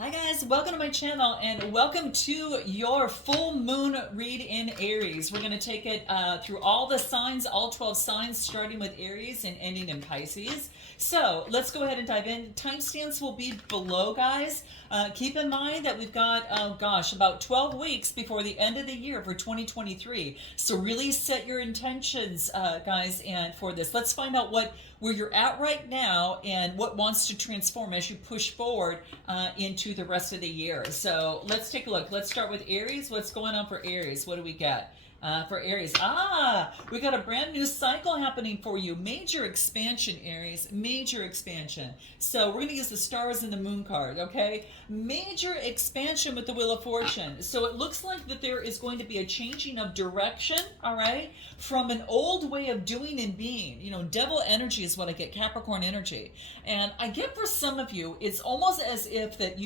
Hi guys, welcome to my channel and welcome to your full moon read in Aries. We're going to take it through all the signs, all 12 signs, starting with Aries and ending in Pisces. So let's go ahead and dive in. Timestamps will be below, guys. Keep in mind that we've got, about 12 weeks before the end of the year for 2023. So really set your intentions, guys, and for this. Let's find out where you're at right now and what wants to transform as you push forward into the rest of the year. So let's take a look. Let's start with Aries. What's going on for Aries? What do we got? For Aries, we got a brand new cycle happening for you. Major expansion, Aries, major expansion. So we're going to use the stars and the moon card, okay? Major expansion with the Wheel of Fortune. So it looks like that there is going to be a changing of direction, all right, from an old way of doing and being. You know, devil energy is what I get, Capricorn energy. And I get for some of you, it's almost as if that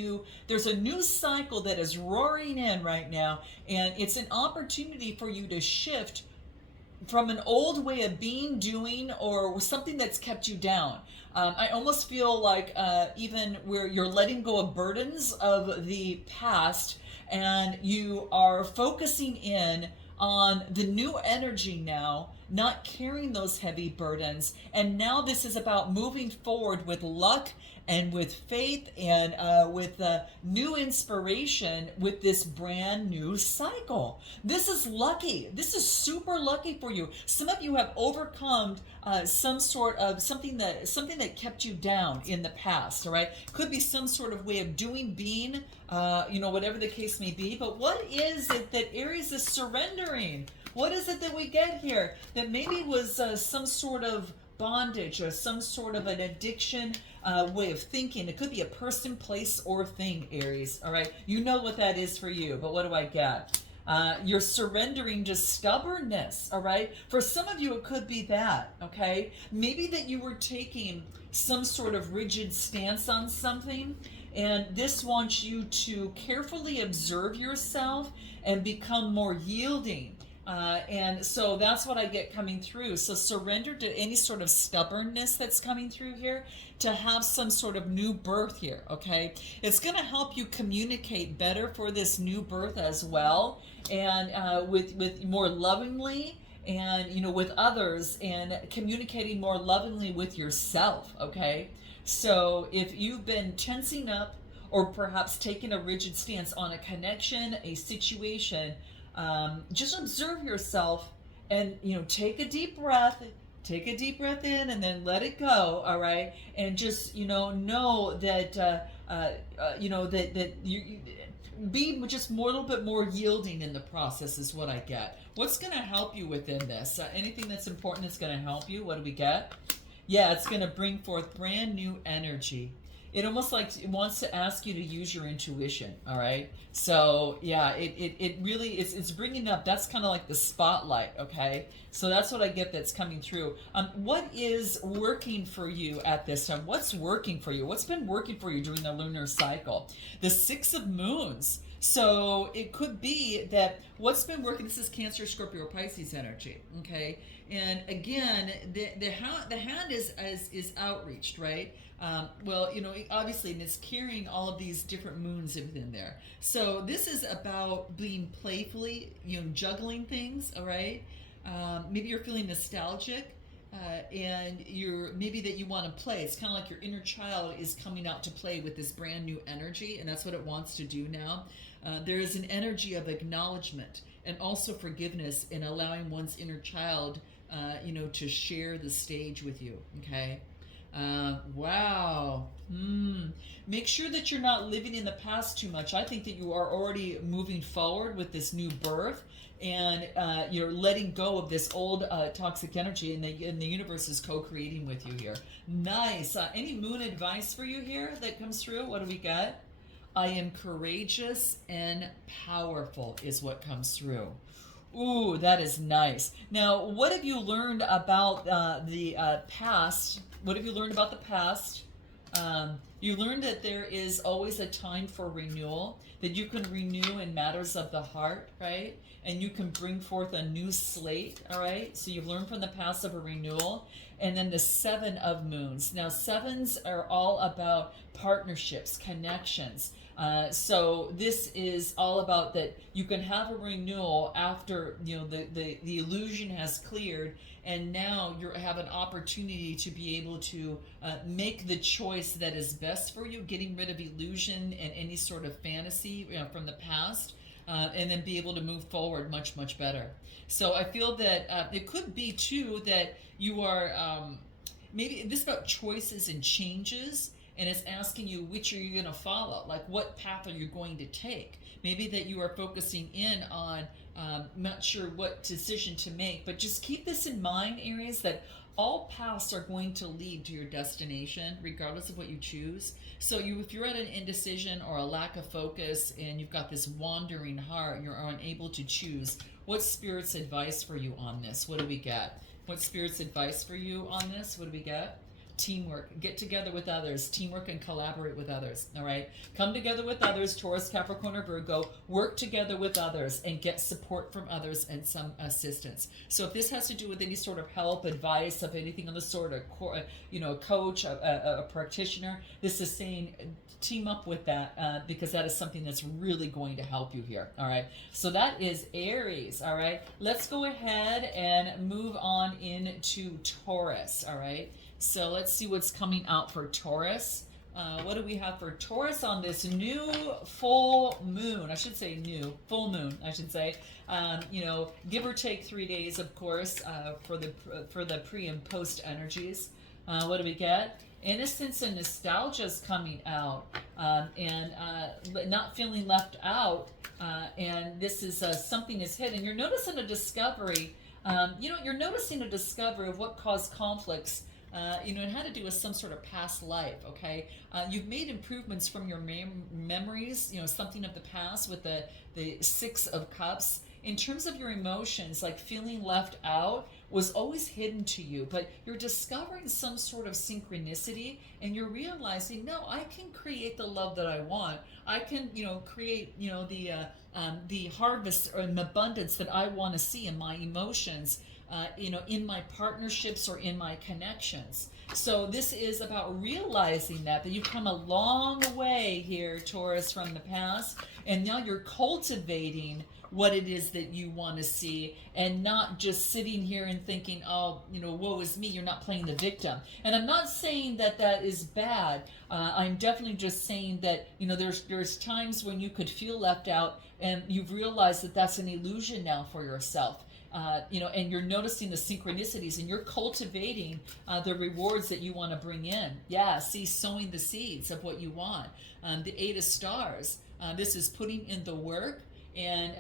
there's a new cycle that is roaring in right now, and it's an opportunity for you to shift from an old way of being, doing, or something that's kept you down. I almost feel like even where you're letting go of burdens of the past and you are focusing in on the new energy now, not carrying those heavy burdens. And now this is about moving forward with luck and with faith and with new inspiration with this brand new cycle. This is lucky. This is super lucky for you. Some of you have overcome some sort of something that kept you down in the past, all right? Could be some sort of way of doing, being, whatever the case may be. But what is it that Aries is surrendering? What is it that we get here that maybe was some sort of bondage or some sort of an addiction way of thinking? It could be a person, place, or thing, Aries, all right? You know what that is for you, but what do I get? You're surrendering to stubbornness, all right? For some of you, it could be that, okay? Maybe that you were taking some sort of rigid stance on something, and this wants you to carefully observe yourself and become more yielding. And so that's what I get coming through. So surrender to any sort of stubbornness that's coming through here to have some sort of new birth here, okay? It's going to help you communicate better for this new birth as well, and with more lovingly, and with others, and communicating more lovingly with yourself, okay? So if you've been tensing up or perhaps taking a rigid stance on a connection, a situation, just observe yourself and take a deep breath in and then let it go, all right? And just know that that you be just more, a little bit more yielding in the process is what I get. What's going to help you within this? Anything that's important that's going to help you? What do we get? Yeah, it's going to bring forth brand new energy. It almost like it wants to ask you to use your intuition, all right? So, yeah, it really, it's bringing up, that's kind of like the spotlight, okay? So that's what I get that's coming through. What is working for you at this time? What's working for you? What's been working for you during the lunar cycle? The Six of Moons. So it could be that what's been working, this is Cancer, Scorpio, Pisces energy, okay? And again, the hand is outreached, right? Obviously, and it's carrying all of these different moons within there. So this is about being playfully, juggling things, all right? Maybe you're feeling nostalgic, and maybe that you want to play. It's kind of like your inner child is coming out to play with this brand new energy, and that's what it wants to do now. There is an energy of acknowledgement and also forgiveness in allowing one's inner child, to share the stage with you, okay? Wow. Make sure that you're not living in the past too much. I think that you are already moving forward with this new birth, and you're letting go of this old toxic energy, and the universe is co-creating with you here. Nice. Any moon advice for you here that comes through? What do we got? I am courageous and powerful is what comes through. Ooh, that is nice. Now, what have you learned about the past? What have you learned about the past? You learned that there is always a time for renewal, that you can renew in matters of the heart, right? And you can bring forth a new slate, all right? So you've learned from the past of a renewal. and then the 7 of moons. Now, 7s are all about partnerships, connections. So this is all about that you can have a renewal after, you know, the illusion has cleared, and now you have an opportunity to be able to make the choice that is best for you, getting rid of illusion and any sort of fantasy, you know, from the past, and then be able to move forward much, much better. So I feel that it could be too that you are maybe this is about choices and changes, and it's asking you which are you going to follow, like what path are you going to take. Maybe that you are focusing in on not sure what decision to make, but just keep this in mind, Aries, that all paths are going to lead to your destination regardless of what you choose. So if you're at an indecision or a lack of focus and you've got this wandering heart, you're unable to choose, what's Spirit's advice for you on this? What do we get? What's Spirit's advice for you on this? What do we get? Teamwork. Get together with others. Teamwork and collaborate with others. All right. Come together with others, Taurus, Capricorn, or Virgo. Work together with others and get support from others and some assistance. So if this has to do with any sort of help, advice, of anything of the sort, a coach, a practitioner, this is saying team up with that because that is something that's really going to help you here. All right. So that is Aries. All right. Let's go ahead and move on into Taurus. All right. So let's see what's coming out for Taurus. What do we have for Taurus on this new full moon? I should say new full moon. I should say, give or take 3 days, of course, for the pre and post energies. What do we get? Innocence and nostalgia is coming out, and not feeling left out. And this is something is hidden. You're noticing a discovery. You're noticing a discovery of what caused conflicts. It had to do with some sort of past life, okay? You've made improvements from your memories, something of the past with the 6 of Cups. In terms of your emotions, like feeling left out was always hidden to you, but you're discovering some sort of synchronicity, and you're realizing, no, I can create the love that I want. I can, create, the harvest or an abundance that I want to see in my emotions. In my partnerships or in my connections. So this is about realizing that you've come a long way here, Taurus, from the past, and now you're cultivating what it is that you want to see, and not just sitting here and thinking, oh, woe is me. You're not playing the victim. And I'm not saying that that is bad. I'm definitely just saying that, there's times when you could feel left out, and you've realized that that's an illusion now for yourself. And you're noticing the synchronicities, and you're cultivating the rewards that you want to bring in. Yeah, see, sowing the seeds of what you want. The 8 of Stars, this is putting in the work, and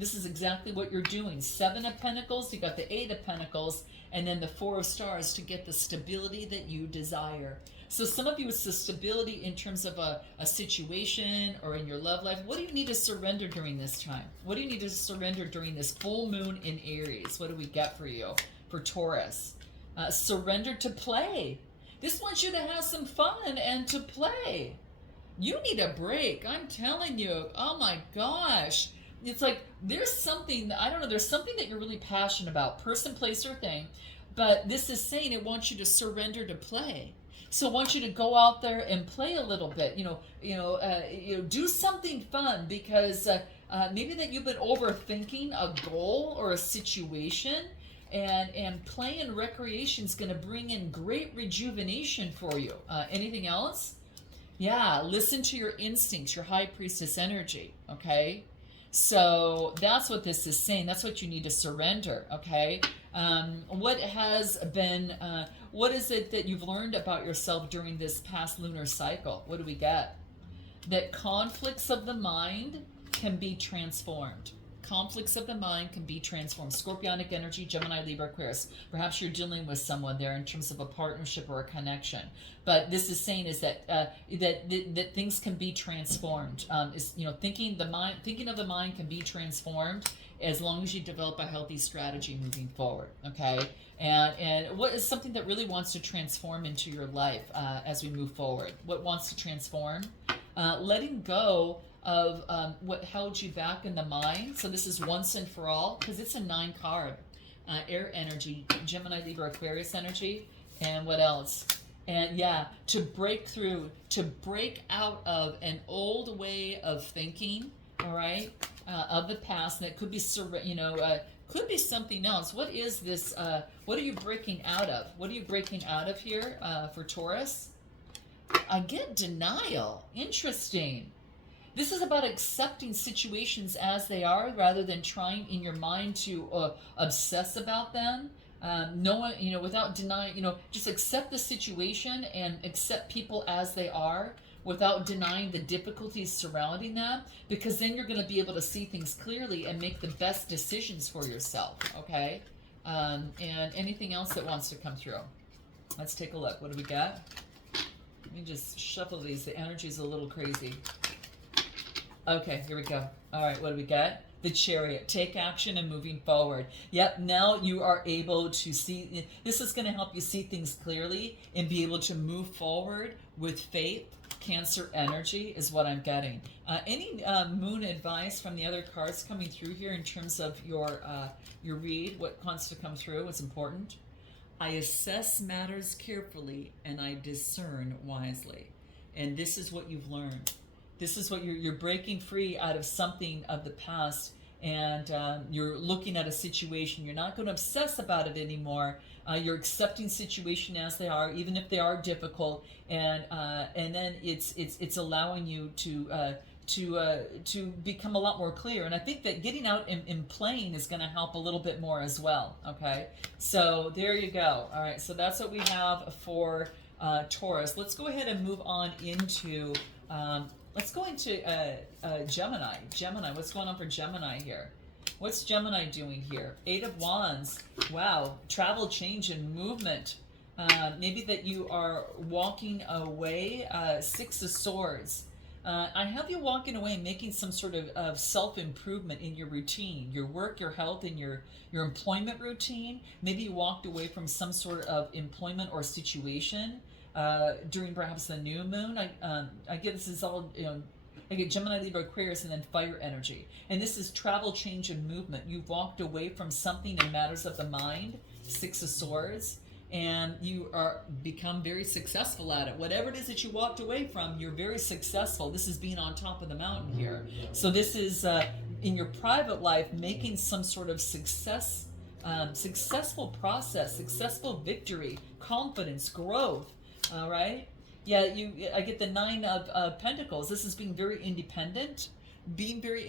this is exactly what you're doing. 7 of Pentacles, you got the 8 of Pentacles, and then the 4 of Stars to get the stability that you desire. So some of you, it's the stability in terms of a situation or in your love life. What do you need to surrender during this time? What do you need to surrender during this full moon in Aries? What do we get for you, for Taurus? Surrender to play. This wants you to have some fun and to play. You need a break. I'm telling you. Oh my gosh. It's like there's something, I don't know, there's something that you're really passionate about, person, place, or thing. But this is saying it wants you to surrender to play. So I want you to go out there and play a little bit, do something fun, because maybe that you've been overthinking a goal or a situation, and play and recreation is going to bring in great rejuvenation for you. Anything else? Yeah, listen to your instincts, your high priestess energy, okay? So that's what this is saying. That's what you need to surrender, okay? What has been, what is it that you've learned about yourself during this past lunar cycle? What do we get? That conflicts of the mind can be transformed. Conflicts of the mind can be transformed. Scorpionic energy, Gemini, Libra, Aquarius. Perhaps you're dealing with someone there in terms of a partnership or a connection. But this is saying is that that things can be transformed. Thinking of the mind can be transformed as long as you develop a healthy strategy moving forward. Okay, and what is something that really wants to transform into your life as we move forward? What wants to transform? Letting go of what held you back in the mind. So this is once and for all, because it's a 9 card. air energy, Gemini, Libra, Aquarius energy, and what else? And yeah, to break through, to break out of an old way of thinking, all right, of the past, and it could be, could be something else. What is this? What are you breaking out of? What are you breaking out of here for Taurus? I get denial. Interesting. This is about accepting situations as they are rather than trying in your mind to obsess about them. No one, without denying, just accept the situation and accept people as they are without denying the difficulties surrounding them, because then you're going to be able to see things clearly and make the best decisions for yourself, okay? And anything else that wants to come through. Let's take a look. What do we got? Let me just shuffle these. The energy's a little crazy. Okay, here we go. All right, what do we got? The Chariot. Take action and moving forward. Yep, now you are able to see. This is going to help you see things clearly and be able to move forward with faith. Cancer energy is what I'm getting. Any moon advice from the other cards coming through here in terms of your read? What wants to come through? What's important? I assess matters carefully and I discern wisely. And this is what you've learned. This is what you're breaking free out of something of the past, and you're looking at a situation. You're not going to obsess about it anymore. You're accepting situation as they are, even if they are difficult, and then it's allowing you to become a lot more clear. And I think that getting out and playing is going to help a little bit more as well. Okay, so there you go. All right, so that's what we have for Taurus. Let's go ahead and move on into. Let's go into Gemini. Gemini, what's going on for Gemini here? What's Gemini doing here? 8 of Wands. Wow, travel, change, and movement. Maybe that you are walking away. 6 of Swords. I have you walking away, making some sort of self-improvement in your routine, your work, your health, and your employment routine. Maybe you walked away from some sort of employment or situation. During perhaps the new moon. I get this is all, I get Gemini, Libra, Aquarius, and then fire energy. And this is travel, change, and movement. You've walked away from something in matters of the mind, 6 of Swords, and you are become very successful at it. Whatever it is that you walked away from, you're very successful. This is being on top of the mountain here. So this is, in your private life, making some sort of successful process, successful victory, confidence, growth. All right. Yeah, I get the 9 of Pentacles. This is being very independent, being very,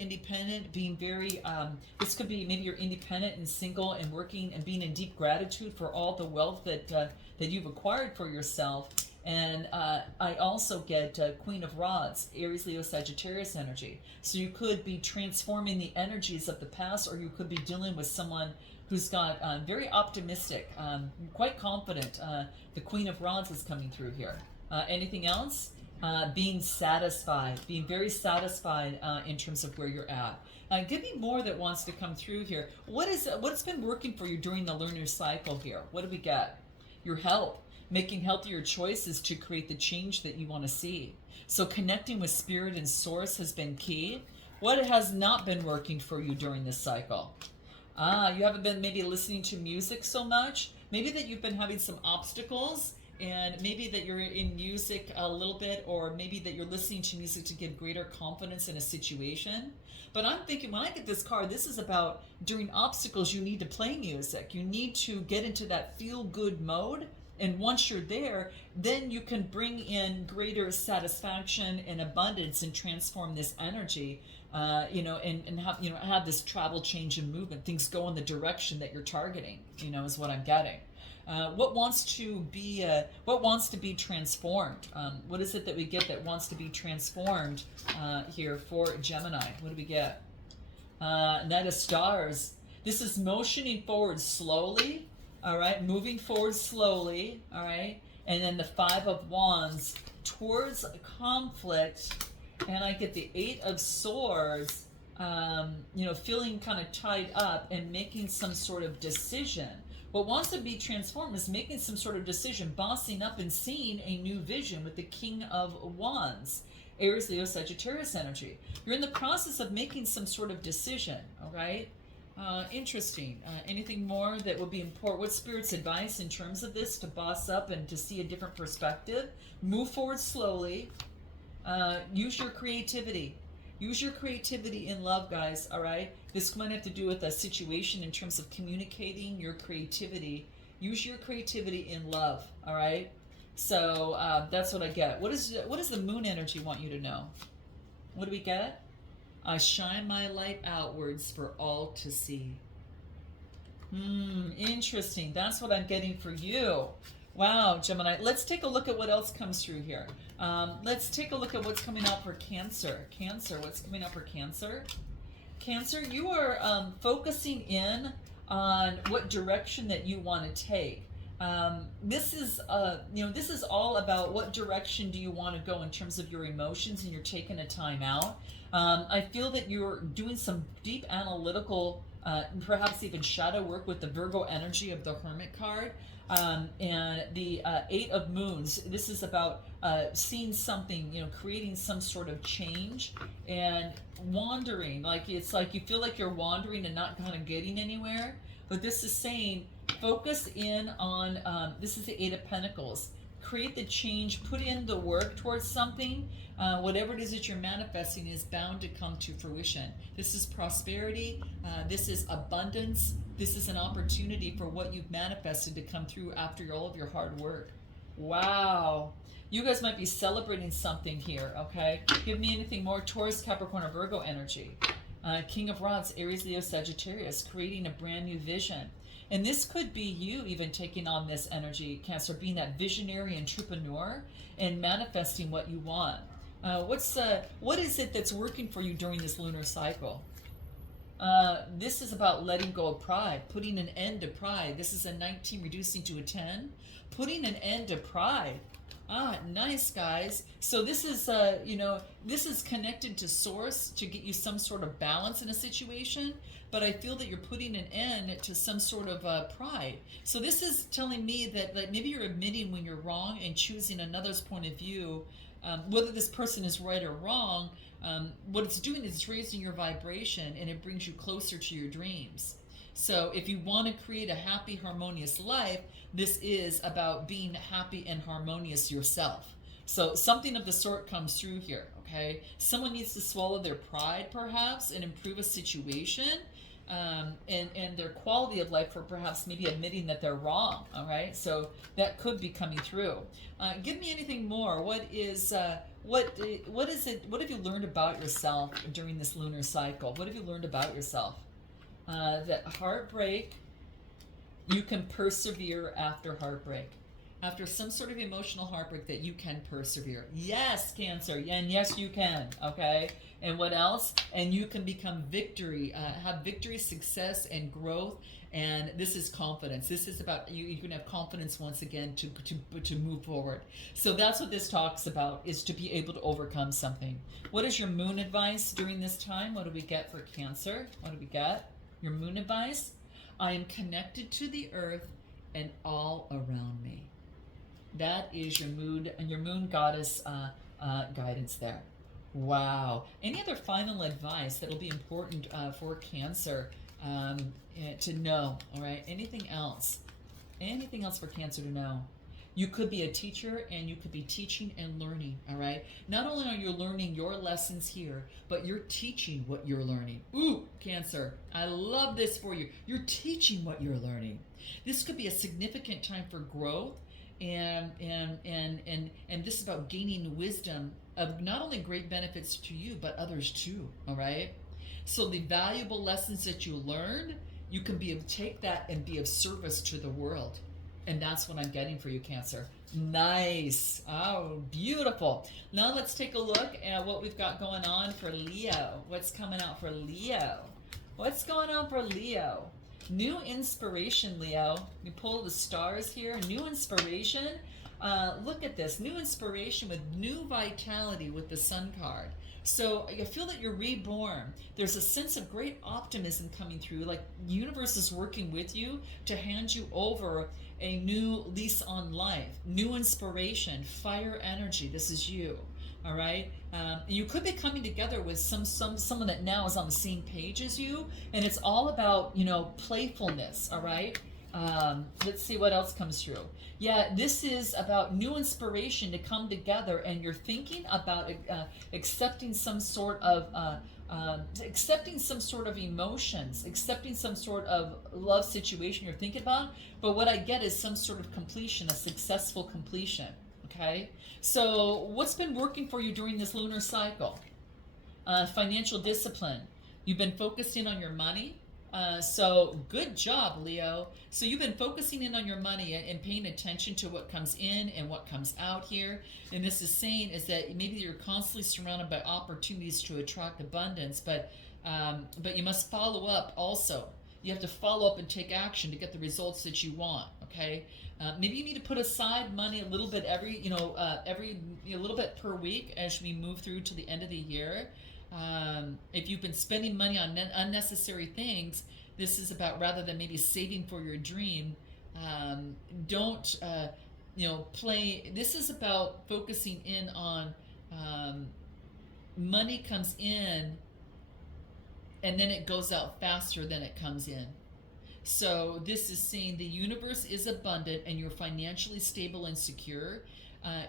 this could be maybe you're independent and single and working and being in deep gratitude for all the wealth that you've acquired for yourself. And I also get Queen of Rods, Aries, Leo, Sagittarius energy. So you could be transforming the energies of the past, or you could be dealing with someone who's got very optimistic, quite confident. The Queen of Rods is coming through here. Anything else? Being satisfied, being very satisfied in terms of where you're at. Give me more that wants to come through here. What's been working for you during the lunar cycle here? What do we get? Your health, making healthier choices to create the change that you want to see. So connecting with spirit and source has been key. What has not been working for you during this cycle? You haven't been maybe listening to music so much. Maybe that you've been having some obstacles, and maybe that you're in music a little bit, or maybe that you're listening to music to get greater confidence in a situation. But I'm thinking when I get this card, this is about during obstacles, you need to play music. You need to get into that feel-good mode. And once you're there, then you can bring in greater satisfaction and abundance and transform this energy. And have this travel, change, and movement. Things go in the direction that you're targeting, is what I'm getting. What wants to be transformed? What is it that we get that wants to be transformed here for Gemini? What do we get? Knight of Stars. This is motioning forward slowly, all right? Moving forward slowly, all right? And then the 5 of Wands towards conflict. And I get the 8 of Swords, feeling kind of tied up and making some sort of decision. What wants to be transformed is making some sort of decision, bossing up and seeing a new vision with the King of Wands, Aries, Leo, Sagittarius energy. You're in the process of making some sort of decision, all right? Interesting. Anything more that would be important? What's Spirit's advice in terms of this to boss up and to see a different perspective? Move forward slowly. Use your creativity. Use your creativity in love, guys, all right? This might have to do with a situation in terms of communicating your creativity. Use your creativity in love, all right? So that's what I get. What does the moon energy want you to know? What do we get? I shine my light outwards for all to see. Interesting. That's what I'm getting for you. Wow, Gemini. Let's take a look at what else comes through here. Let's take a look at what's coming out for Cancer. Cancer, what's coming out for Cancer? Cancer, you are focusing in on what direction that you want to take. This is all about what direction do you want to go in terms of your emotions, and you're taking a time out. I feel that you're doing some deep analytical, perhaps even shadow work with the Virgo energy of the Hermit card. And the Eight of Moons, this is about seeing something, creating some sort of change and wandering. It's like you feel like you're wandering and not kind of getting anywhere. But this is saying, focus in on, this is the Eight of Pentacles. Create the change, put in the work towards something. Whatever it is that you're manifesting is bound to come to fruition. This is prosperity. This is abundance. This is an opportunity for what you've manifested to come through after all of your hard work. Wow. You guys might be celebrating something here, okay? Give me anything more. Taurus, Capricorn, or Virgo energy. King of Rods, Aries, Leo, Sagittarius, creating a brand new vision. And this could be you even taking on this energy, Cancer, being that visionary entrepreneur and manifesting what you want. What is it that's working for you during this lunar cycle? This is about letting go of pride, putting an end to pride. This is a 19 reducing to a 10. Putting an end to pride. Nice, guys. So this is, this is connected to source to get you some sort of balance in a situation. But I feel that you're putting an end to some sort of pride. So this is telling me that maybe you're admitting when you're wrong and choosing another's point of view. Whether this person is right or wrong, what it's doing is it's raising your vibration, and it brings you closer to your dreams. So if you want to create a happy, harmonious life, this is about being happy and harmonious yourself. So something of the sort comes through here, okay? Someone needs to swallow their pride, perhaps, and improve a situation, and their quality of life for perhaps maybe admitting that they're wrong, all right? So that could be coming through. Give me anything more. What is it? What have you learned about yourself during this lunar cycle? What have you learned about yourself? That heartbreak, you can persevere after heartbreak. After some sort of emotional heartbreak, that you can persevere. Yes, Cancer, and yes, you can, okay? And what else? And you can become victory, have victory, success, and growth. And this is confidence. This is about you can have confidence once again to move forward. So that's what this talks about, is to be able to overcome something. What is your moon advice during this time? What do we get for Cancer? What do we get? Your moon advice? I am connected to the earth and all around me. That is your moon goddess guidance there. Wow. Any other final advice that will be important for Cancer to know? All right. Anything else? Anything else for Cancer to know? You could be a teacher, and you could be teaching and learning. All right. Not only are you learning your lessons here, but you're teaching what you're learning. Ooh, Cancer, I love this for you. You're teaching what you're learning. This could be a significant time for growth. And this is about gaining wisdom of not only great benefits to you, but others too, all right? So the valuable lessons that you learned, you can take that and be of service to the world. And that's what I'm getting for you, Cancer. Nice. Oh, beautiful. Now let's take a look at what we've got going on for Leo. What's coming out for Leo? What's going on for Leo? New inspiration, Leo. We pull the stars here. New inspiration. Look at this. New inspiration with new vitality with the Sun card. So I feel that you're reborn. There's a sense of great optimism coming through. Like the universe is working with you to hand you over a new lease on life. New inspiration. Fire energy. This is you. All right, you could be coming together with someone that now is on the same page as you, and it's all about, you know, playfulness. All right. Let's see what else comes through. Yeah, this is about new inspiration to come together, and you're thinking about accepting some sort of emotions, accepting some sort of love situation you're thinking about. But what I get is some sort of completion, a successful completion. Okay, so what's been working for you during this lunar cycle? Financial discipline. You've been focused in on your money. So good job, Leo. So you've been focusing in on your money and paying attention to what comes in and what comes out here. And this is saying is that maybe you're constantly surrounded by opportunities to attract abundance, but you must follow up also. You have to follow up and take action to get the results that you want. Okay. Maybe you need to put aside money a little bit every a little bit per week as we move through to the end of the year. If you've been spending money on unnecessary things, this is about, rather than maybe saving for your dream, don't play. This is about focusing in on money comes in and then it goes out faster than it comes in. So this is saying the universe is abundant and you're financially stable and secure.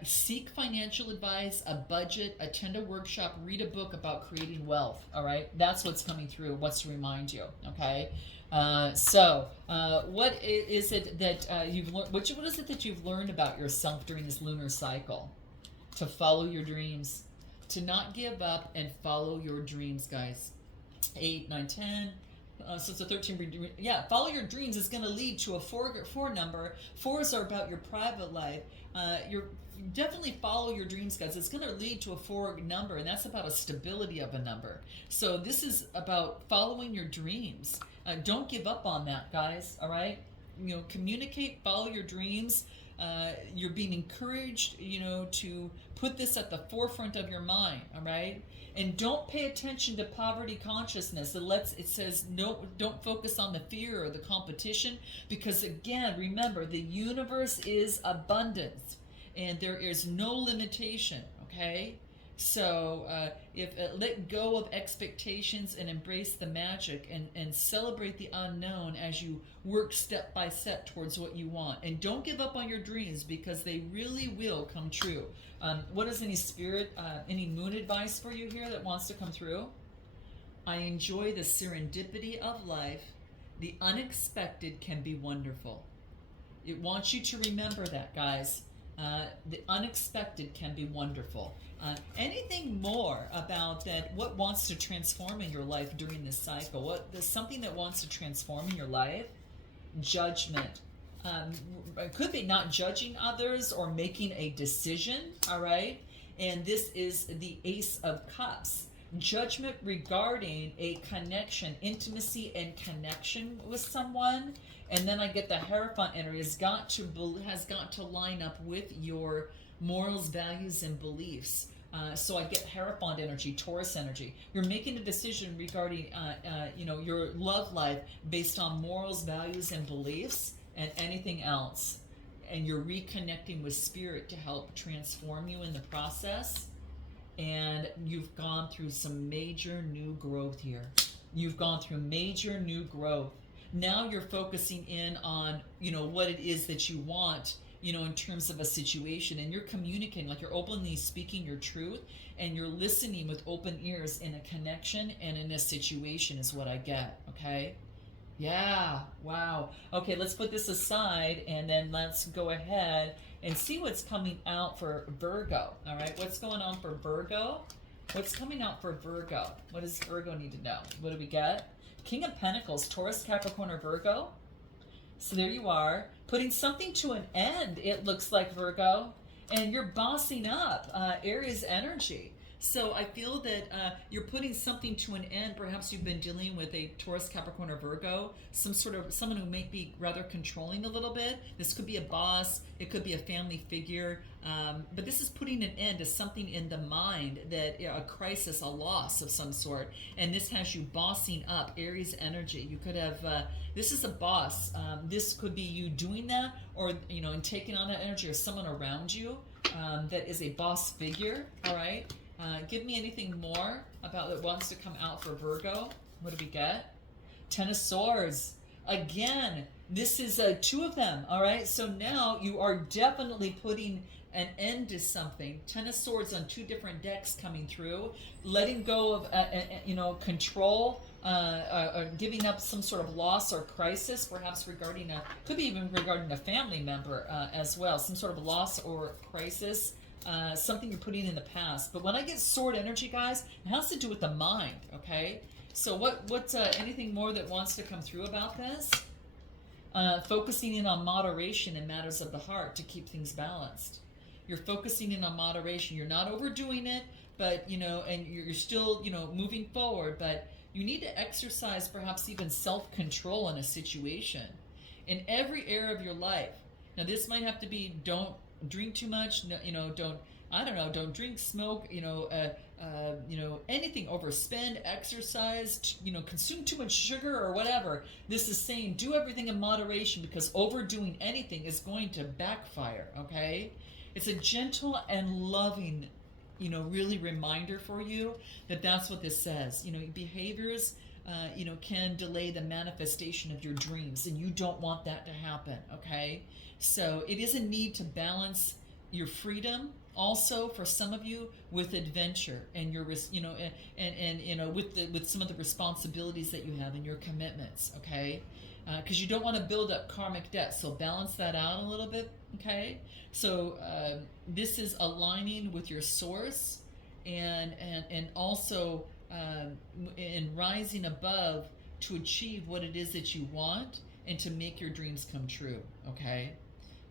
Seek financial advice, a budget, attend a workshop, read a book about creating wealth. All right, that's what's coming through. What's to remind you? Okay, what is it that you've learned? What is it that you've learned about yourself during this lunar cycle? To follow your dreams, to not give up, and follow your dreams, guys. 8, 9, 10. So it's a 13. Yeah, follow your dreams is going to lead to a four number. 4s are about your private life. You're definitely follow your dreams, guys. It's going to lead to a 4 number, and that's about a stability of a number. So this is about following your dreams. Don't give up on that, guys. All right, communicate, follow your dreams. You're being encouraged, to put this at the forefront of your mind. All right. And don't pay attention to poverty consciousness. It says no, don't focus on the fear or the competition, because again, remember, the universe is abundance and there is no limitation. Okay, so let go of expectations and embrace the magic, and celebrate the unknown as you work step by step towards what you want. And don't give up on your dreams, because they really will come true. What is any moon advice for you here that wants to come through? I enjoy the serendipity of life. The unexpected can be wonderful. It wants you to remember that, guys. The unexpected can be wonderful. Anything more about that? What wants to transform in your life during this cycle? There's something that wants to transform in your life? Judgment. It could be not judging others or making a decision. All right. And this is the Ace of Cups. Judgment regarding a connection, intimacy and connection with someone. And then I get the Hierophant energy has got to line up with your morals, values, and beliefs. So I get Hierophant energy, Taurus energy. You're making a decision regarding, your love life based on morals, values, and beliefs, and anything else. And you're reconnecting with spirit to help transform you in the process. And you've gone through some major new growth here. You've gone through major new growth. Now you're focusing in on, what it is that you want, in terms of a situation, and you're communicating, like you're openly speaking your truth, and you're listening with open ears in a connection and in a situation is what I get. Okay. Yeah. Wow. Okay. Let's put this aside, and then let's go ahead and see what's coming out for Virgo. All right. What's going on for Virgo? What's coming out for Virgo? What does Virgo need to know? What do we get? King of Pentacles, Taurus, Capricorn, or Virgo. So there you are, putting something to an end, it looks like, Virgo. And you're bossing up, Aries energy. So I feel that you're putting something to an end. Perhaps you've been dealing with a Taurus, Capricorn, or Virgo, someone who may be rather controlling a little bit. This could be a boss, it could be a family figure, but this is putting an end to something in the mind, that a crisis, a loss of some sort, and this has you bossing up, Aries energy. You could have, this is a boss. This could be you doing that, or and taking on that energy, or someone around you. that is a boss figure, all right? Give me anything more about what wants to come out for Virgo. What do we get? Ten of Swords. Again, this is two of them, all right? So now you are definitely putting an end to something. Ten of Swords on two different decks coming through. Letting go of, control, or giving up some sort of loss or crisis, perhaps regarding could be even regarding a family member as well. Some sort of loss or crisis. Something you're putting in the past. But when I get sword energy, guys, it has to do with the mind, okay? So what's anything more that wants to come through about this? Focusing in on moderation in matters of the heart to keep things balanced. You're focusing in on moderation. You're not overdoing it, but, and you're still, moving forward, but you need to exercise perhaps even self-control in a situation in every area of your life. Now, this might have to be don't drink too much, don't drink, smoke, anything, overspend, exercise, consume too much sugar or whatever. This is saying do everything in moderation, because overdoing anything is going to backfire, okay? It's a gentle and loving, really reminder for you that that's what this says. Behaviors, can delay the manifestation of your dreams, and you don't want that to happen, okay? So it is a need to balance your freedom also for some of you with adventure and your, with some of the responsibilities that you have and your commitments, okay? Because you don't want to build up karmic debt, so balance that out a little bit, okay? So this is aligning with your source and also in rising above to achieve what it is that you want and to make your dreams come true, okay?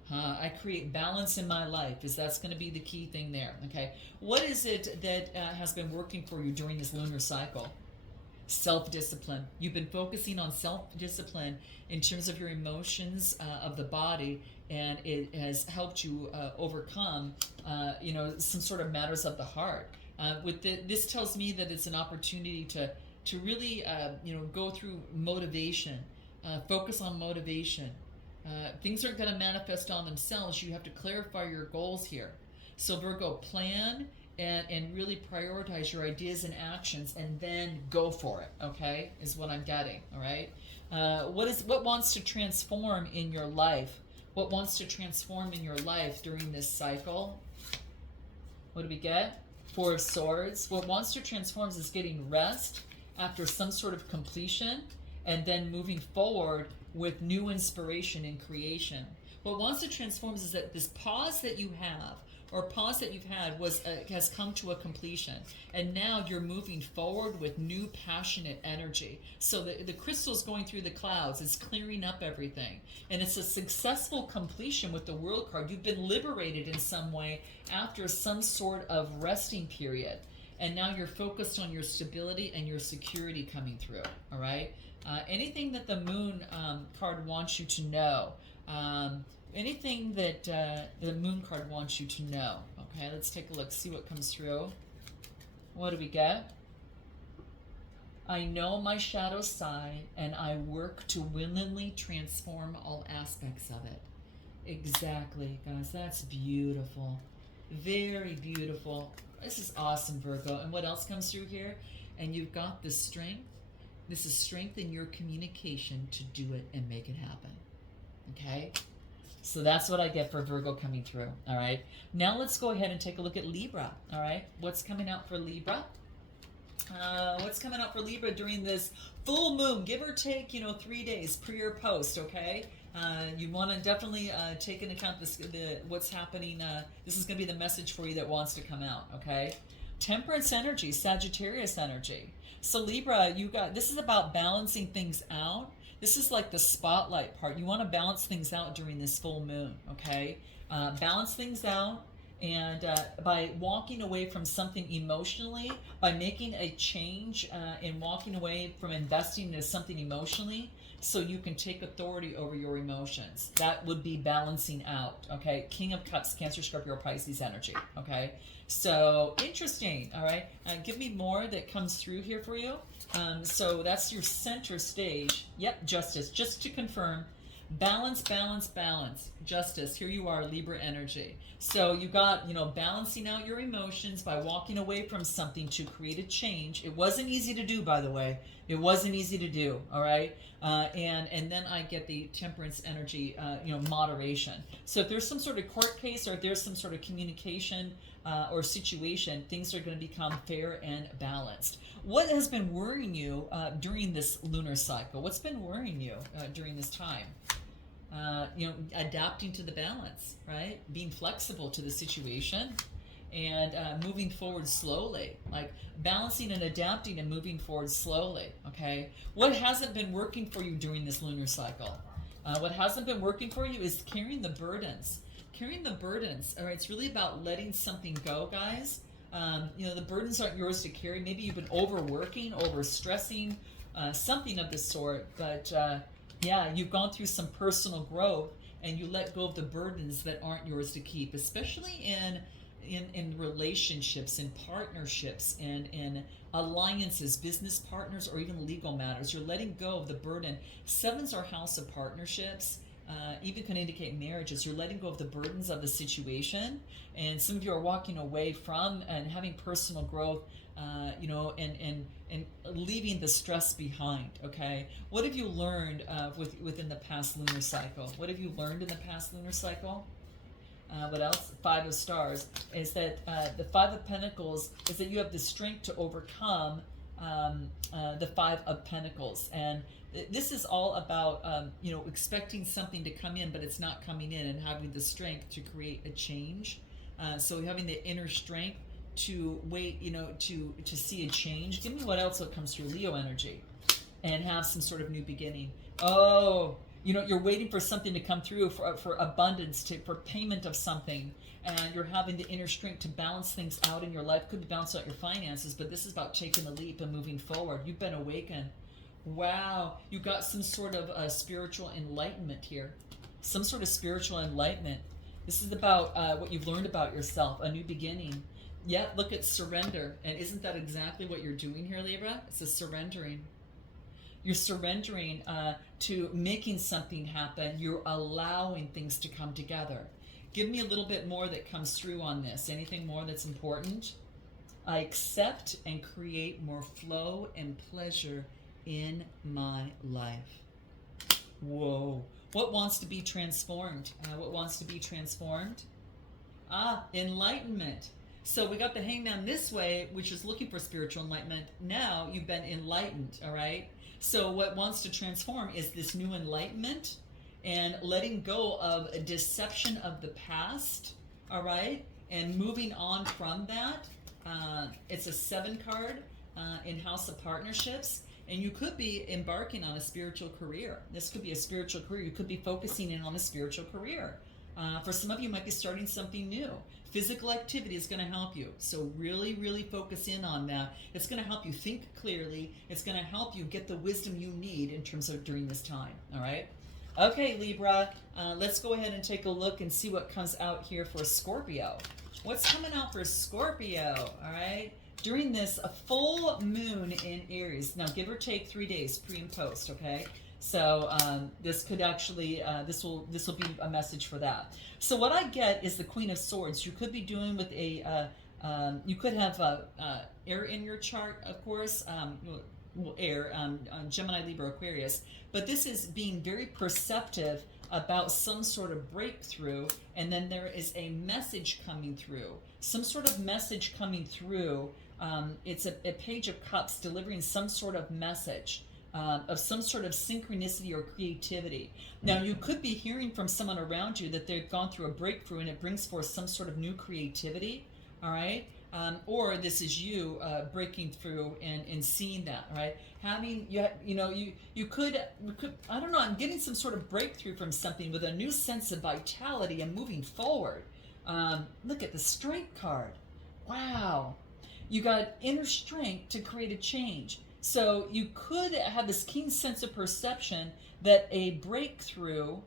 I create balance in my life, is that's going to be the key thing there, okay? What is it that has been working for you during this lunar cycle? Self-discipline. You've been focusing on self-discipline in terms of your emotions of the body, and it has helped you overcome, some sort of matters of the heart. This tells me that it's an opportunity to really, go through motivation, focus on motivation. Things aren't going to manifest on themselves. You have to clarify your goals here. So Virgo, plan and really prioritize your ideas and actions, and then go for it, okay, is what I'm getting, all right? What wants to transform in your life? What wants to transform in your life during this cycle? What do we get? Four of Swords. What wants to transform is getting rest after some sort of completion, and then moving forward with new inspiration and creation. What wants to transform is that this pause that you have, or pause that you've had, has come to a completion, and now you're moving forward with new passionate energy. So the crystal's going through the clouds, it's clearing up everything, and it's a successful completion with the World card. You've been liberated in some way after some sort of resting period, and now you're focused on your stability and your security coming through, all right? Anything that the Moon card wants you to know, anything that the Moon card wants you to know. Okay, let's take a look, see what comes through. What do we get? I know my shadow side, and I work to willingly transform all aspects of it. Exactly, guys, that's beautiful. Very beautiful. This is awesome, Virgo. And what else comes through here? And you've got the strength. This is strength in your communication to do it and make it happen. Okay? So that's what I get for Virgo coming through. All right? Now let's go ahead and take a look at Libra. All right? What's coming out for Libra? What's coming out for Libra during this full moon? Give or take, 3 days, pre or post, okay? You want to definitely take into account what's happening. This is going to be the message for you that wants to come out, okay? Temperance energy, Sagittarius energy. So Libra, this is about balancing things out. This is like the spotlight part. You want to balance things out during this full moon, okay? Balance things out, and by walking away from something emotionally, by making a change and walking away from investing into something emotionally, so you can take authority over your emotions. That would be balancing out, okay? King of Cups, Cancer, Scorpio, Pisces energy, okay? So, interesting, all right? Give me more that comes through here for you. So that's your center stage. Yep, Justice, just to confirm. Balance, balance, balance. Justice. Here you are, Libra energy. So you got, balancing out your emotions by walking away from something to create a change. It wasn't easy to do, by the way. It wasn't easy to do, all right? And then I get the temperance energy, moderation. So if there's some sort of court case or if there's some sort of communication or situation, things are going to become fair and balanced. What has been worrying you during this lunar cycle? What's been worrying you during this time? Adapting to the balance, right? Being flexible to the situation and moving forward slowly, like balancing and adapting and moving forward slowly, okay? What hasn't been working for you during this lunar cycle? What hasn't been working for you is carrying the burdens. Carrying the burdens, all right? It's really about letting something go, guys. The burdens aren't yours to carry. Maybe you've been overworking, overstressing, something of the sort, but yeah, you've gone through some personal growth and you let go of the burdens that aren't yours to keep, especially in relationships, in partnerships, in alliances, business partners, or even legal matters. You're letting go of the burden. Sevens are house of partnerships. Even can indicate marriages. You're letting go of the burdens of the situation, and some of you are walking away from and having personal growth, and leaving the stress behind. Okay, what have you learned within the past lunar cycle? What have you learned in the past lunar cycle? What else? Five of Stars is that the Five of Pentacles is that you have the strength to overcome the Five of Pentacles, and this is all about expecting something to come in, but it's not coming in, and having the strength to create a change. So having the inner strength to wait, to see a change. Give me what else comes through. Leo energy, and have some sort of new beginning. Oh, you're waiting for something to come through for abundance, for payment of something, and you're having the inner strength to balance things out in your life. Could balance out your finances, but this is about taking the leap and moving forward. You've been awakened. Wow, you got some sort of spiritual enlightenment here. Some sort of spiritual enlightenment. This is about what you've learned about yourself, a new beginning. Yeah, look at surrender. And isn't that exactly what you're doing here, Libra? It's a surrendering. You're surrendering to making something happen. You're allowing things to come together. Give me a little bit more that comes through on this. Anything more that's important? I accept and create more flow and pleasure in my life. Whoa. What wants to be transformed? What wants to be transformed? Enlightenment. So we got the Hangman this way, which is looking for spiritual enlightenment. Now you've been enlightened, all right? So what wants to transform is this new enlightenment and letting go of a deception of the past, all right? And moving on from that. It's a 7 card in House of Partnerships. And you could be embarking on a spiritual career. This could be a spiritual career. You could be focusing in on a spiritual career. For some of you, might be starting something new. Physical activity is going to help you. So really, really focus in on that. It's going to help you think clearly. It's going to help you get the wisdom you need in terms of during this time. All right? Okay, Libra, let's go ahead and take a look and see what comes out here for Scorpio. What's coming out for Scorpio? All right? During this full moon in Aries. Now, give or take 3 days, pre and post, okay? So this could actually, this will be a message for that. So what I get is the Queen of Swords. You could be doing with a, you could have air in your chart, of course, air, Gemini, Libra, Aquarius. But this is being very perceptive about some sort of breakthrough, and then there is a message coming through. Some sort of message coming through. It's a Page of Cups delivering some sort of message. Of some sort of synchronicity or creativity. Now, you could be hearing from someone around you that they've gone through a breakthrough and it brings forth some sort of new creativity, all right? Or this is you breaking through and seeing that, right? Having, you could, I don't know, I'm getting some sort of breakthrough from something with a new sense of vitality and moving forward. Look at the Strength card. Wow. You got inner strength to create a change. So you could have this keen sense of perception that a breakthrough,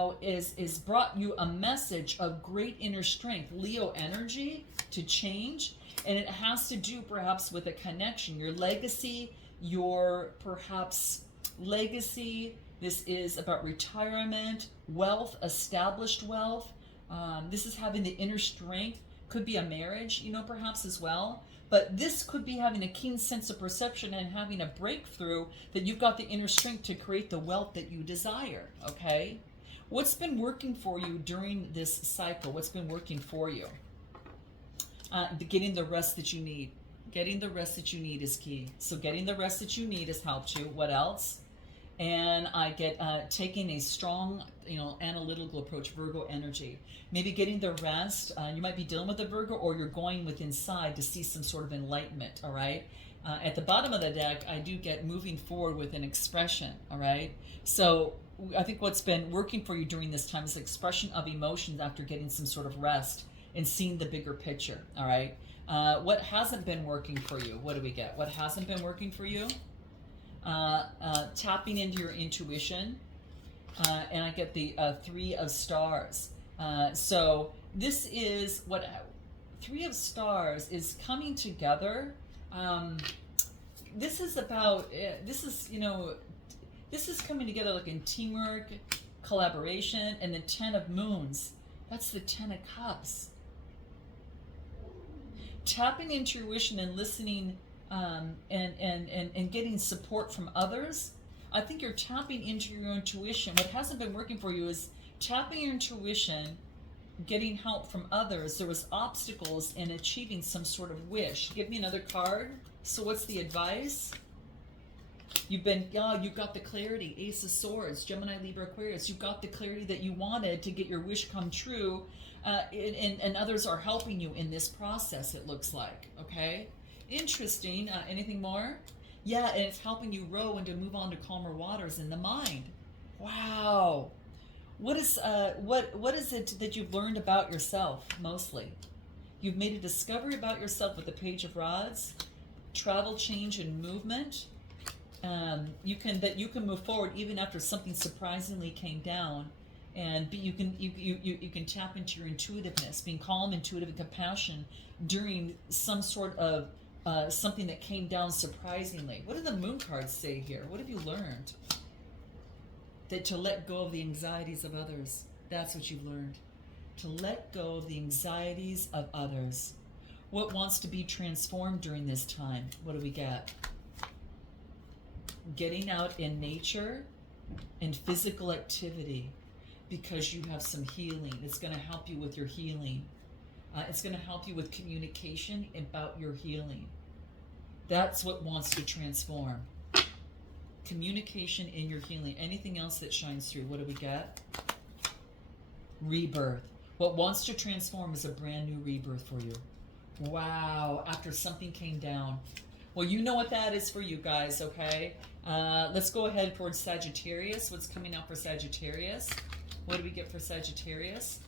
is brought you a message of great inner strength, Leo energy to change, and it has to do perhaps with a connection, your legacy, your perhaps legacy, This is about retirement, wealth, established wealth. This is having the inner strength. Could be a marriage, you know, perhaps as well. But this could be having a keen sense of perception and having a breakthrough that you've got the inner strength to create the wealth that you desire, okay? What's been working for you during this cycle? What's been working for you? Getting the rest that you need. Getting the rest that you need is key. So getting the rest that you need has helped you. What else? And I get taking a strong, you know, analytical approach, Virgo energy. Maybe getting the rest. You might be dealing with a Virgo, or you're going with inside to see some sort of enlightenment, all right? At the bottom of the deck, I do get moving forward with an expression, all right? So I think what's been working for you during this time is expression of emotions after getting some sort of rest and seeing the bigger picture, all right? What hasn't been working for you? What do we get? What hasn't been working for you? Tapping into your intuition, and I get the Three of Stars. So this is what Three of Stars is coming together. This is about, this is, you know, this is coming together like in teamwork, collaboration, and the Ten of Moons. That's the Ten of Cups. Tapping into your intuition and listening and getting support from others. I think you're tapping into your intuition. What hasn't been working for you is tapping your intuition, getting help from others. There was obstacles in achieving some sort of wish. Give me another card. So what's the advice? You've got the clarity. Ace of Swords, Gemini, Libra, Aquarius. You've got the clarity that you wanted to get your wish come true. And others are helping you in this process, it looks like. Okay? Interesting. Anything more? Yeah, and it's helping you row and to move on to calmer waters in the mind. Wow. What is it that you've learned about yourself mostly? You've made a discovery about yourself with the Page of Rods, travel, change, and movement. You can move forward even after something surprisingly came down, and you can tap into your intuitiveness, being calm, intuitive, and compassion during some sort of something that came down surprisingly. What do the moon cards say here? What have you learned? That to let go of the anxieties of others. That's what you've learned. To let go of the anxieties of others. What wants to be transformed during this time? What do we get? Getting out in nature and physical activity, because you have some healing. It's going to help you with your healing. It's going to help you with communication about your healing. That's what wants to transform. Communication in your healing. Anything else that shines through? What do we get? Rebirth. What wants to transform is a brand new rebirth for you. Wow. After something came down. Well, you know what that is for you guys, okay? Let's go ahead towards Sagittarius. What's coming out for Sagittarius? What do we get for Sagittarius?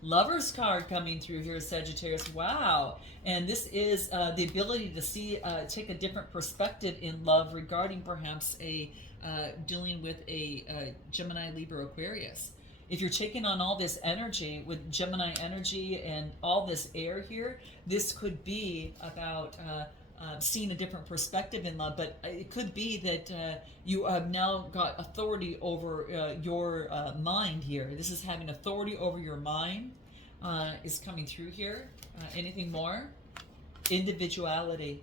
Lover's card coming through here, Sagittarius. Wow. And this is the ability to see, take a different perspective in love regarding perhaps dealing with a Gemini, Libra, Aquarius. If you're taking on all this energy with Gemini energy and all this air here, this could be about seeing a different perspective in love, but it could be that you have now got authority over your mind here. This is having authority over your mind is coming through here. Anything more? Individuality.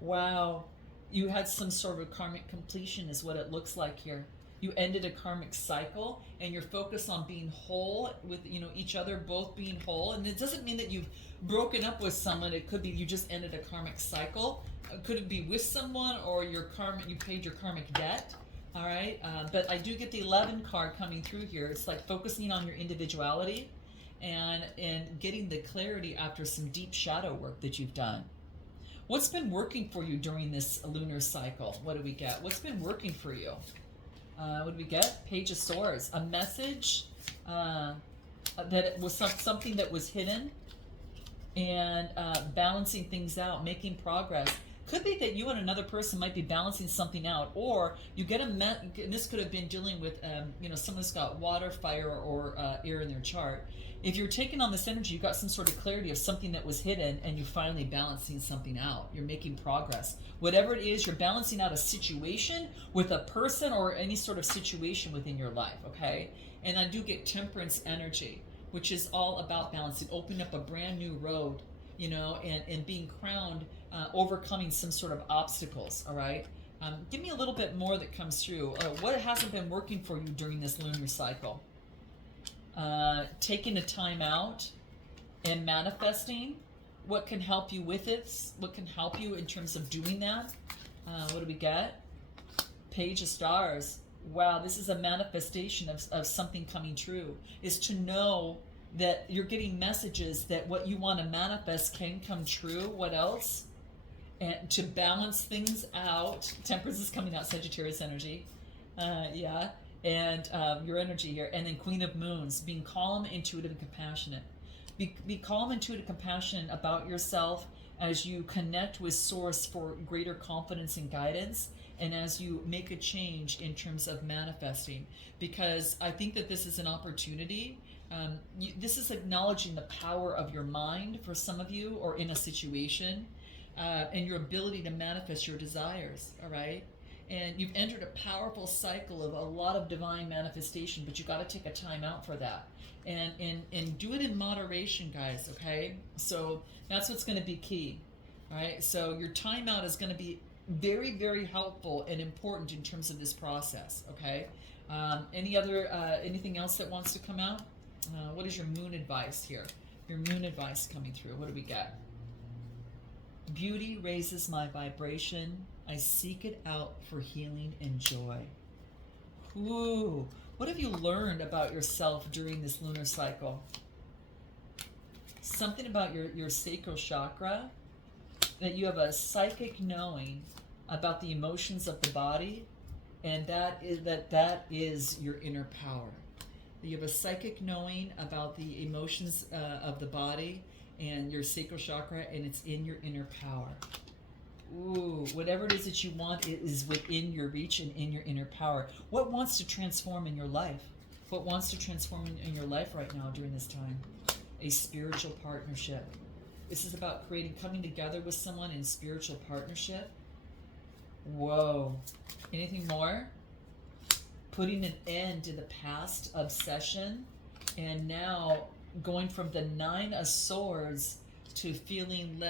Wow. You had some sort of karmic completion is what it looks like here. You ended a karmic cycle and you're focused on being whole with, you know, each other, both being whole. And it doesn't mean that you've broken up with someone. It could be you just ended a karmic cycle. Could it be with someone or you paid your karmic debt? All right. But I do get the 11 card coming through here. It's like focusing on your individuality and getting the clarity after some deep shadow work that you've done. What's been working for you during this lunar cycle? What do we get? What's been working for you? What do we get? Page of Swords. A message that it was something that was hidden and balancing things out, making progress. Could be that you and another person might be balancing something out, or you get and this could have been dealing with, you know, someone's got water, fire, or air in their chart. If you're taking on this energy, you got some sort of clarity of something that was hidden, and you're finally balancing something out. You're making progress. Whatever it is, you're balancing out a situation with a person or any sort of situation within your life, okay? And I do get temperance energy, which is all about balancing, opening up a brand new road, you know, and being crowned, overcoming some sort of obstacles, all right? Give me a little bit more that comes through. What hasn't been working for you during this lunar cycle? Taking a time out and manifesting. What can help you with it? What can help you in terms of doing that? What do we get? Page of Stars. Wow, this is a manifestation of something coming true. Is to know that you're getting messages that what you want to manifest can come true. What else? And to balance things out. Temperance is coming out, Sagittarius energy. Yeah. And your energy here. And then Queen of Moons, being calm, intuitive, and compassionate. Be calm, intuitive, compassionate about yourself as you connect with Source for greater confidence and guidance, and as you make a change in terms of manifesting. Because I think that this is an opportunity. This is acknowledging the power of your mind for some of you, or in a situation, and your ability to manifest your desires, all right? And you've entered a powerful cycle of a lot of divine manifestation, but you got to take a time out for that. And do it in moderation, guys, okay? So that's what's going to be key, right? So your timeout is going to be very, very helpful and important in terms of this process, okay? Anything else that wants to come out? What is your moon advice here? Your moon advice coming through. What do we get? Beauty raises my vibration. I seek it out for healing and joy. Ooh. What have you learned about yourself during this lunar cycle? Something about your sacral chakra, that you have a psychic knowing about the emotions of the body, and that is your inner power. You have a psychic knowing about the emotions of the body and your sacral chakra, and it's in your inner power. Ooh, whatever it is that you want, it is within your reach and in your inner power. What wants to transform in your life? What wants to transform in your life right now during this time? A spiritual partnership. This is about coming together with someone in spiritual partnership. Whoa. Anything more? Putting an end to the past obsession, and now going from the 9 of Swords to feeling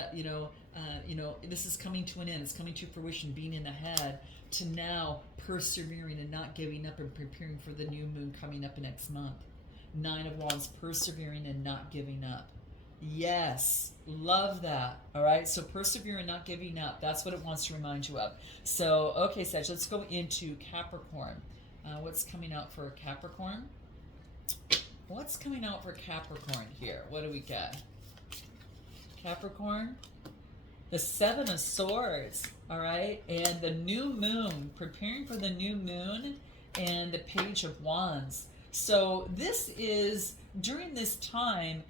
this is coming to an end. It's coming to fruition, being in the head, to now persevering and not giving up and preparing for the new moon coming up next month. 9 of Wands, persevering and not giving up. Yes, love that. All right, so persevere and not giving up. That's what it wants to remind you of. So, okay, Sag, let's go into Capricorn. What's coming out for Capricorn? What's coming out for Capricorn here? What do we get? Capricorn, the 7 of Swords, all right, and the new moon, preparing for the new moon, and the Page of Wands. So this is, during this time,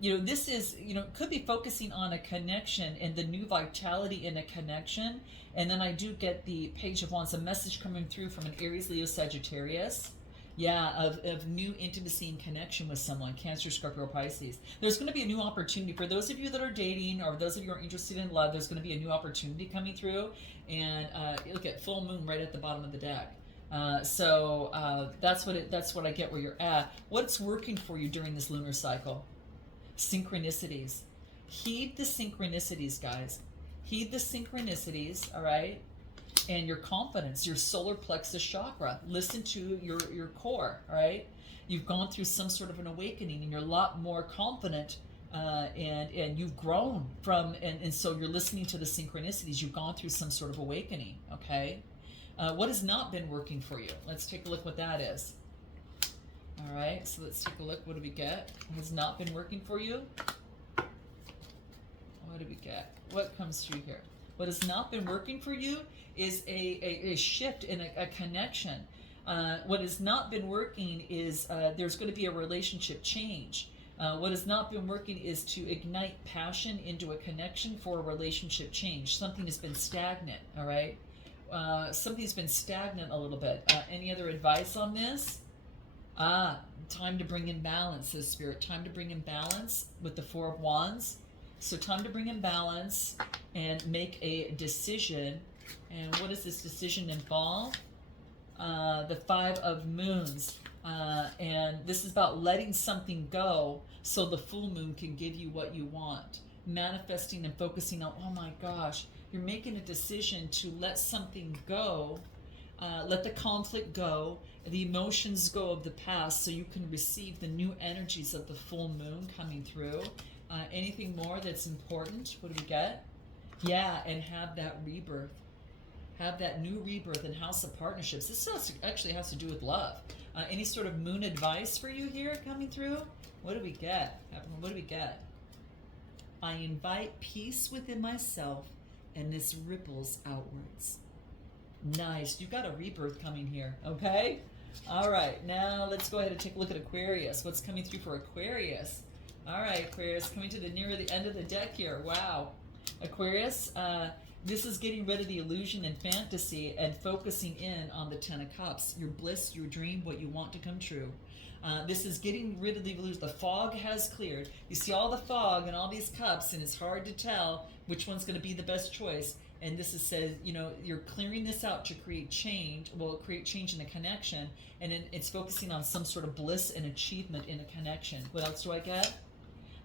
this is, could be focusing on a connection and the new vitality in a connection. And then I do get the Page of Wands, a message coming through from an Aries, Leo, Sagittarius. Yeah, of new intimacy and connection with someone, Cancer, Scorpio, or Pisces. There's going to be a new opportunity. For those of you that are dating, or those of you who are interested in love, there's going to be a new opportunity coming through. And look at full moon right at the bottom of the deck. That's what I get where you're at. What's working for you during this lunar cycle? Synchronicities. Heed the synchronicities, guys. Heed the synchronicities, all right? And your confidence, your solar plexus chakra. Listen to your core, all right? You've gone through some sort of an awakening, and you're a lot more confident, and you've grown from, and so you're listening to the synchronicities. You've gone through some sort of awakening, okay? What has not been working for you? Let's take a look what that is. All right, so let's take a look. What do we get? What has not been working for you? What do we get? What comes through here? What has not been working for you is a shift in a connection. What has not been working is there's going to be a relationship change. What has not been working is to ignite passion into a connection for a relationship change. Something has been stagnant, all right? Something's been stagnant a little bit. Any other advice on this? Time to bring in balance, says Spirit. Time to bring in balance with the Four of Wands. So time to bring in balance and make a decision. And what does this decision involve? The Five of Moons. And this is about letting something go so the full moon can give you what you want. Manifesting and focusing on, oh my gosh, you're making a decision to let something go. Let the conflict go, the emotions go of the past, so you can receive the new energies of the full moon coming through. Anything more that's important? What do we get? Yeah, and have that rebirth. Have that new rebirth in House of Partnerships. This actually has to do with love. Any sort of moon advice for you here coming through? What do we get? What do we get? I invite peace within myself, and this ripples outwards. Nice. You've got a rebirth coming here, okay? All right, now let's go ahead and take a look at Aquarius. What's coming through for Aquarius? All right, Aquarius, coming to the nearer the end of the deck here. Wow. Aquarius, this is getting rid of the illusion and fantasy and focusing in on the Ten of Cups, your bliss, your dream, what you want to come true. This is getting rid of the illusion. The fog has cleared. You see all the fog and all these cups, and it's hard to tell which one's going to be the best choice. And this is says, you know, you're clearing this out to create change. Well, create change in the connection, and it's focusing on some sort of bliss and achievement in a connection. What else do I get?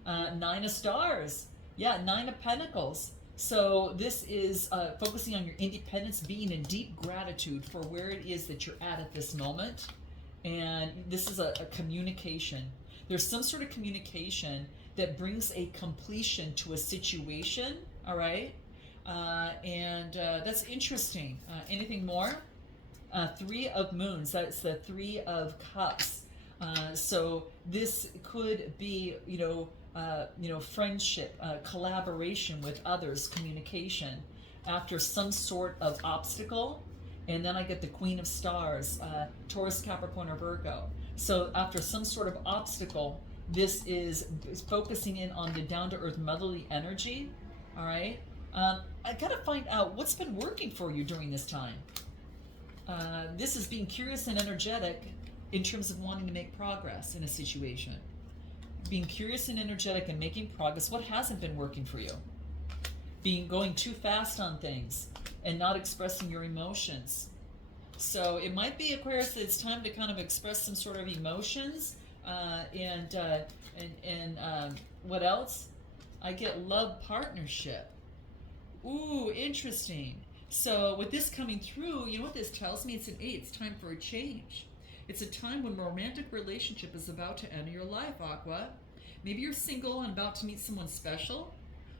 Nine of Stars. Yeah, Nine of Pentacles. So this is focusing on your independence, being in deep gratitude for where it is that you're at this moment. And this is a communication. There's some sort of communication that brings a completion to a situation, all right? That's interesting. Anything more? Three of Moons. That's the Three of Cups. So this could be, friendship, collaboration with others, communication after some sort of obstacle. And then I get the Queen of Stars, Taurus, Capricorn, or Virgo. So after some sort of obstacle, this is focusing in on the down-to-earth motherly energy, all right? I gotta find out what's been working for you during this time. This is being curious and energetic in terms of wanting to make progress in a situation. Being curious and energetic and making progress. What hasn't been working for you? Going too fast on things and not expressing your emotions. So it might be, Aquarius, that it's time to kind of express some sort of emotions. What else? I get love partnership. Ooh, interesting. So with this coming through, you know what this tells me? It's an 8. It's time for a change. It's a time when a romantic relationship is about to enter your life, Aqua. Maybe you're single and about to meet someone special.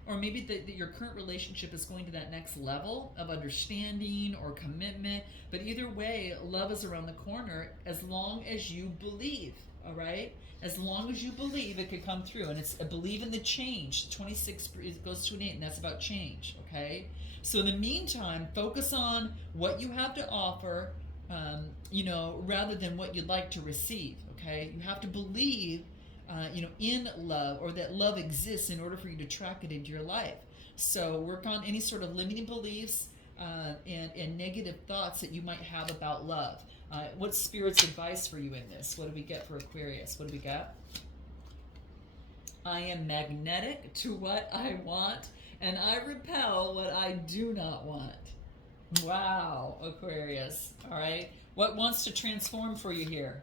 Or maybe your current relationship is going to that next level of understanding or commitment. But either way, love is around the corner as long as you believe, all right? As long as you believe, it could come through. And it's believe in the change. 26 goes to an 8, and that's about change, okay? So in the meantime, focus on what you have to offer, rather than what you'd like to receive, okay? You have to believe in love, or that love exists in order for you to attract it into your life. So work on any sort of limiting beliefs and negative thoughts that you might have about love. What's Spirit's advice for you in this? What do we get for Aquarius? What do we got? I am magnetic to what I want, and I repel what I do not want. Wow, Aquarius. All right. What wants to transform for you here?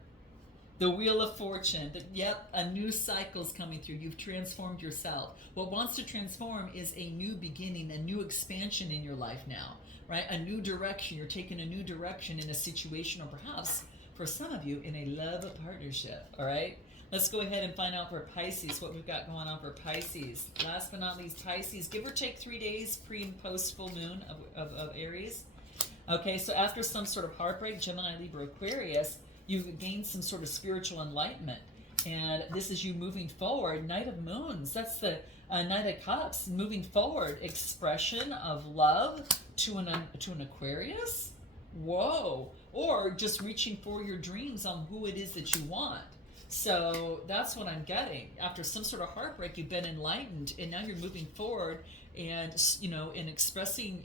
The Wheel of Fortune. Yep, a new cycle's coming through. You've transformed yourself. What wants to transform is a new beginning, a new expansion in your life now, right? A new direction. You're taking a new direction in a situation, or perhaps for some of you in a love partnership, all right? Let's go ahead and find out for Pisces what we've got going on for Pisces. Last but not least, Pisces, give or take 3 days pre and post full moon of Aries. Okay, so after some sort of heartbreak, Gemini, Libra, Aquarius, you've gained some sort of spiritual enlightenment. And this is you moving forward. Knight of Moons, that's the Knight of Cups, moving forward. Expression of love to an Aquarius. Whoa. Or just reaching for your dreams on who it is that you want. So that's what I'm getting. After some sort of heartbreak, you've been enlightened, and now you're moving forward and, and expressing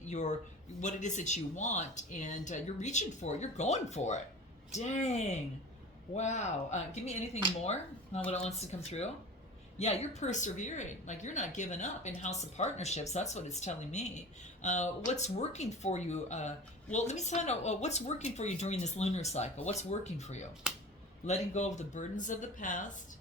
what it is that you want, and you're reaching for it. You're going for it. Dang. Wow. Give me anything more on what wants to come through. Yeah, you're persevering. Like you're not giving up in House of Partnerships. That's what it's telling me. What's working for you? Well, let me find out what's working for you during this lunar cycle. What's working for you? Letting go of the burdens of the past.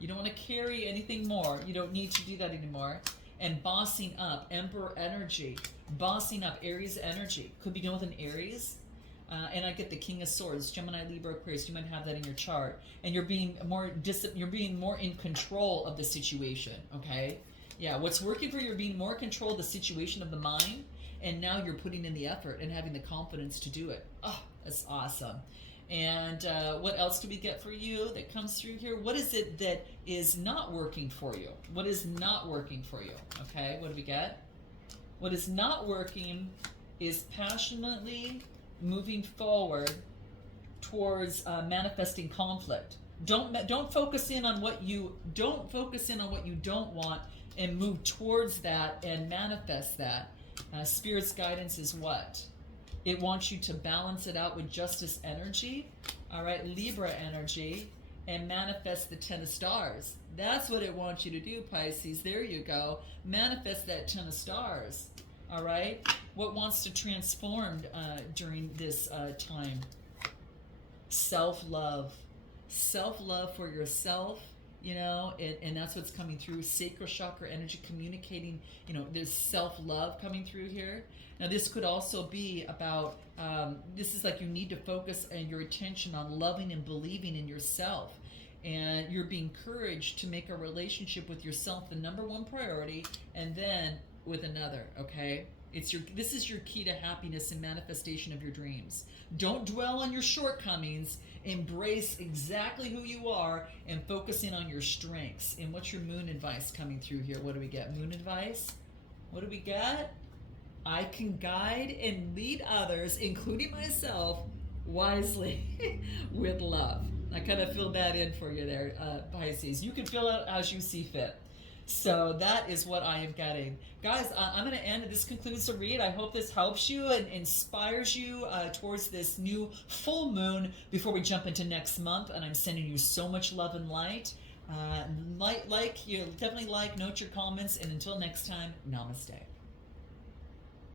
You don't want to carry anything more. You don't need to do that anymore. And bossing up, Emperor energy. Bossing up, Aries energy. Could be dealing with an Aries. And I get the King of Swords, Gemini, Libra, Aquarius. You might have that in your chart, and you're being more in control of the situation. Okay, yeah. What's working for you? You're being more in control of the situation of the mind, and now you're putting in the effort and having the confidence to do it. Oh, that's awesome. And what else do we get for you that comes through here? What is it that is not working for you? What is not working for you? Okay, what do we get? What is not working is passionately moving forward towards manifesting conflict. Don't focus in on what you don't want, and move towards that and manifest that. Spirit's guidance is what? It wants you to balance it out with justice energy, all right, Libra energy, and manifest the 10 of stars. That's what it wants you to do, Pisces. There you go. Manifest that 10 of stars. All right. What wants to transform during this time? Self-love. Self-love for yourself, you know, and that's what's coming through. Sacral chakra energy communicating, you know, there's self-love coming through here. Now, this could also be about, this is like you need to focus your attention on loving and believing in yourself. And you're being encouraged to make a relationship with yourself the number one priority, and then with another, okay? This is your key to happiness and manifestation of your dreams. Don't dwell on your shortcomings. Embrace exactly who you are and focus in on your strengths. And what's your moon advice coming through here? What do we get? Moon advice? What do we get? I can guide and lead others, including myself, wisely with love. I kind of filled that in for you there, Pisces. You can fill out as you see fit. So that is what I am getting. Guys, I'm going to end. This concludes the read. I hope this helps you and inspires you towards this new full moon before we jump into next month. And I'm sending you so much love and light. Definitely like, note your comments. And until next time, namaste.